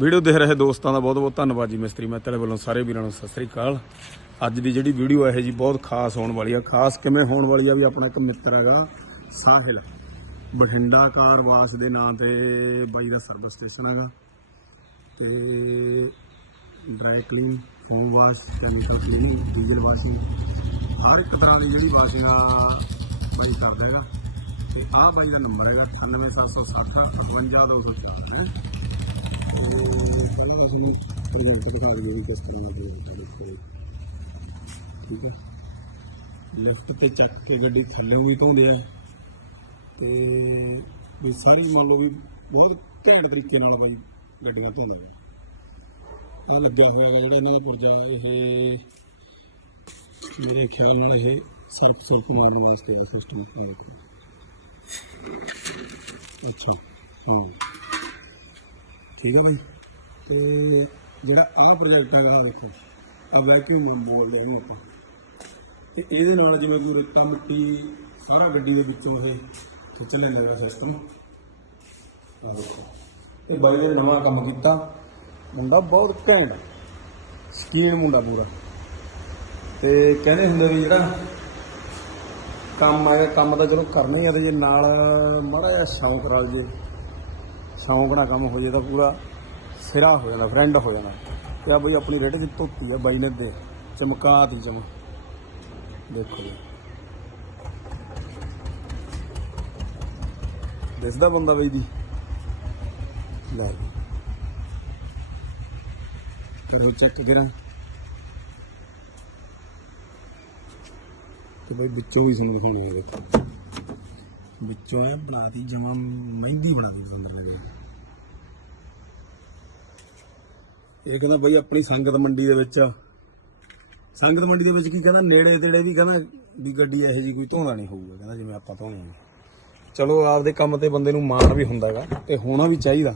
Video ਦੇਖ ਰਹੇ ਦੋਸਤਾਂ ਦਾ ਬਹੁਤ ਬਹੁਤ ਧੰਨਵਾਦ ਜੀ ਮਿਸਤਰੀ ਮੈਂ ਤੇਰੇ ਵੱਲੋਂ ਸਾਰੇ ਵੀਰਾਂ ਨੂੰ ਸਤਿ ਸ੍ਰੀ ਅਕਾਲ। ਅੱਜ ਦੀ ਜਿਹੜੀ ਵੀਡੀਓ ਹੈ ਜੀ ਬਹੁਤ ਖਾਸ ਹੋਣ ਵਾਲੀ ਆ। ਖਾਸ ਕਿਵੇਂ ਹੋਣ ਵਾਲੀ ਆ ਵੀ ਆਪਣਾ ਇੱਕ ਮਿੱਤਰ ਹੈਗਾ ਸਾਹਿਲ। ਬਠਿੰਡਾ ਕਾਰ ਵਾਸ਼ ਦੇ ਨਾਂ ਤੇ ਬਾਈ ਦਾ ਸਰਵਿਸ ਸਟੇਸ਼ਨ ਹੈਗਾ। ਤੇ dry clean foam wash chemical cleaning diesel washing ਹਰ ਇੱਕ ਤਰ੍ਹਾਂ ਦੀ ਜਿਹੜੀ ਵਾਸ਼ਿੰਗ ਆ ਬਾਈ ਕਰਦਾ ਹੈਗਾ। ਤੇ ਆਹ ਬਾਈ ਦਾ ਨੰਬਰ ਹੈਗਾ 98760 55204 ਹੈ ਤੇ ਪਹਿਲਾਂ ਅਸੀਂ ਪ੍ਰੈਜ਼ੈਂਟ ਦਿਖਾ ਦਈਏ ਵੀ ਕਿਸ ਤਰ੍ਹਾਂ ਦਾ ਹੈ ਠੀਕ ਹੈ। ਲਿਫਟ ਤੇ ਚੱਕ ਕੇ ਗੱਡੀ ਥੱਲੇ ਵੀ ਧੋਂਦੇ ਆ। ਤੇ ਵੀ ਸਾਰੀ ਮੰਨ ਲਓ ਵੀ ਬਹੁਤ ਘੈਂਟ ਤਰੀਕੇ ਨਾਲ ਬਾਈ ਗੱਡੀਆਂ ਧੋਂਦਾ ਵਾ। ਇਹ ਲੱਗਿਆ ਹੋਇਆ ਜਿਹੜਾ ਇਹਨਾਂ ਦਾ ਪੁਰਜਾ ਇਹ ਮੇਰੇ ਖਿਆਲ ਨਾਲ ਇਹ ਸੈਲਫ ਸੈਲਫ ਮਾਰਨ ਵਾਸਤੇ ਆ ਸਿਸਟਮ ਅੱਛਾ, ਹਾਂ। ਠੀਕ ਹੈ ਬਾਈ। ਤੇ ਜਿਹੜਾ ਆਹ ਪ੍ਰੋਜੈਕਟ ਹੈਗਾ ਆਹ ਦੇਖੋ ਆ ਵੈਕਿਊਮ ਨੂੰ ਬੋਲਦੇ ਹਾਂ ਆਪਾਂ। ਤੇ ਇਹਦੇ ਨਾਲ ਜਿਵੇਂ ਕੋਈ ਰੇਤਾ ਮਿੱਟੀ ਸਾਰਾ ਗੱਡੀ ਦੇ ਵਿੱਚੋਂ ਇਹ ਖਿੱਚ ਲੈਂਦਾ ਹੈ ਸਿਸਟਮ ਆਹ ਦੇਖੋ, ਇਹ ਬਾਈ ਨੇ ਨਵਾਂ ਕੰਮ ਕੀਤਾ। ਮੁੰਡਾ ਬਹੁਤ ਘੈਂਟ, ਸਕੀਨ ਮੁੰਡਾ ਪੂਰਾ। ਤੇ ਕਹਿੰਦੇ ਹੁੰਦੇ ਵੀ ਜਿਹੜਾ ਕੰਮ ਆਇਆ ਕੰਮ ਤਾਂ ਚਲੋ ਕਰਨਾ ਹੀ ਆ ਤੇ ਜੇ ਨਾਲ ਮਾੜਾ ਜਿਹਾ ਸ਼ੌਂਕ ਰਲ ਜੇ, ਸ਼ੌਂਕ ਨਾਲ ਕੰਮ ਹੋ ਜੇ ਤਾਂ ਪੂਰਾ। ਸਿਰਾ ਹੋ ਜਾਂਦਾ ਫਰੈਂਡ ਹੋ ਜਾਂਦਾ। ਤੇ ਆ ਬਈ ਆਪਣੀ ਰੇਟ ਦੀ ਧੋਤੀ ਆ ਬਾਈ ਨੇ ਦੇ ਚਮਕਾਤੀ ਚਮ ਦੇਖੋ ਜੀ। ਦਿਸਦਾ ਬੰਦਾ ਬਈ ਦੀ ਲੈ ਕਰੋ ਚੈੱਕ ਕਰਾਂ ਤੇ ਬਈ ਵਿੱਚੋਂ ਵੀ ਸੁਣ ਦਿਖਾਉਣੀ ਹੈ ਵਿੱਚੋਂ ਇਹ ਬਣਾਤੀ ਜਮਾ ਮਹਿੰਦੀ ਬਣਾਤੀ ਬੰਦਰ ਨੇ ਇਹ ਕਹਿੰਦਾ ਬਈ ਆਪਣੀ ਸੰਗਤ ਮੰਡੀ ਦੇ ਵਿੱਚ ਸੰਗਤ ਮੰਡੀ ਦੇ ਵਿੱਚ ਕੀ ਕਹਿੰਦਾ? ਨੇੜੇ ਤੇੜੇ ਵੀ ਕਹਿੰਦਾ ਵੀ ਗੱਡੀ ਇਹੋ ਜੀ ਕੋਈ ਧੋਣਾ ਨਹੀਂ ਹੋਊਗਾ। ਕਹਿੰਦਾ ਜਿਵੇਂ ਆਪਾਂ ਧੋਣੀ ਹੈ। ਚਲੋ ਆਪਦੇ ਕੰਮ ਤੇ ਬੰਦੇ ਨੂੰ ਮਾਣ ਵੀ ਹੁੰਦਾ ਹੈਗਾ ਤੇ ਹੋਣਾ ਵੀ ਚਾਹੀਦਾ।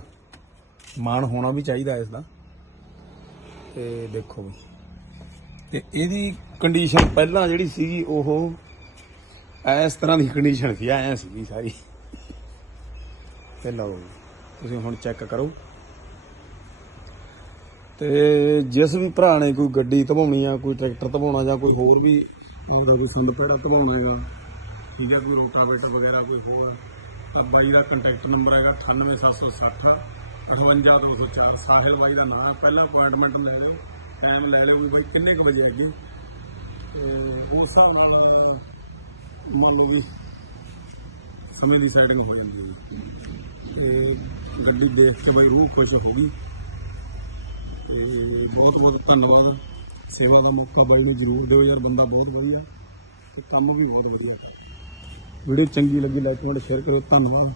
ਮਾਣ ਹੋਣਾ ਵੀ ਚਾਹੀਦਾ ਇਸ ਦਾ। ਤੇ ਦੇਖੋ ਵੀ ਤੇ ਇਹਦੀ ਕੰਡੀਸ਼ਨ ਪਹਿਲਾਂ ਜਿਹੜੀ ਸੀਗੀ ਉਹ ਇਸ ਤਰ੍ਹਾਂ ਦੀ ਕੰਡੀਸ਼ਨ ਸੀ ਐ ਸੀਗੀ ਸਾਰੀ। ਤੇ ਲਓ ਜੀ, ਤੁਸੀਂ ਹੁਣ ਚੈੱਕ ਕਰੋ। ਤੇ ਜਿਸ ਵੀ ਭਰਾ ਨੇ ਕੋਈ ਗੱਡੀ ਧਵਾਉਣੀ ਆ, ਕੋਈ ਟਰੈਕਟਰ ਧਵਾਉਣਾ ਜਾਂ ਕੋਈ ਹੋਰ ਵੀ ਉਹਦਾ ਕੋਈ ਸੰਦ ਪੈਰਾ ਧਵਾਉਣਾ ਹੈਗਾ, ਠੀਕ ਹੈ ਕੋਈ ਰੋਟਾਵੇਟਰ ਵਗੈਰਾ ਕੋਈ ਹੋਰ, ਤਾਂ ਬਾਈ ਦਾ ਕੰਟੈਕਟ ਨੰਬਰ ਹੈਗਾ 98760 58204 ਸਾਹਿਲ ਬਾਈ ਦਾ ਨਾਮ ਹੈ, ਪਹਿਲਾਂ ਅਪਾਇੰਟਮੈਂਟ ਲੈ ਲਿਓ ਟਾਈਮ ਲੈ ਲਿਓ ਵੀ ਬਾਈ ਕਿੰਨੇ ਕੁ ਵਜੇ ਅੱਗੇ ਤੇ ਉਸ ਹਿਸਾਬ ਨਾਲ ਮੰਨ ਲਓ ਵੀ ਸਮੇਂ ਦੀ ਸੈਟਿੰਗ ਹੋ ਜਾਂਦੀ ਹੈ। ਤੇ ਗੱਡੀ ਦੇਖ ਕੇ ਬਾਈ ਰੂਹ ਖੁਸ਼ ਹੋ ਗਈ। ਤੇ ਬਹੁਤ ਬਹੁਤ ਧੰਨਵਾਦ। ਸੇਵਾ ਦਾ ਮੌਕਾ ਬਾਈ ਨੇ ਜ਼ਰੂਰ ਦਿਓ ਯਾਰ, ਬੰਦਾ ਬਹੁਤ ਵਧੀਆ ਤੇ ਕੰਮ ਵੀ ਬਹੁਤ ਵਧੀਆ ਵੀਡੀਓ ਚੰਗੀ ਲੱਗੀ ਲਾਈਕ ਕਮੈਂਟ ਸ਼ੇਅਰ ਕਰਿਓ। ਧੰਨਵਾਦ।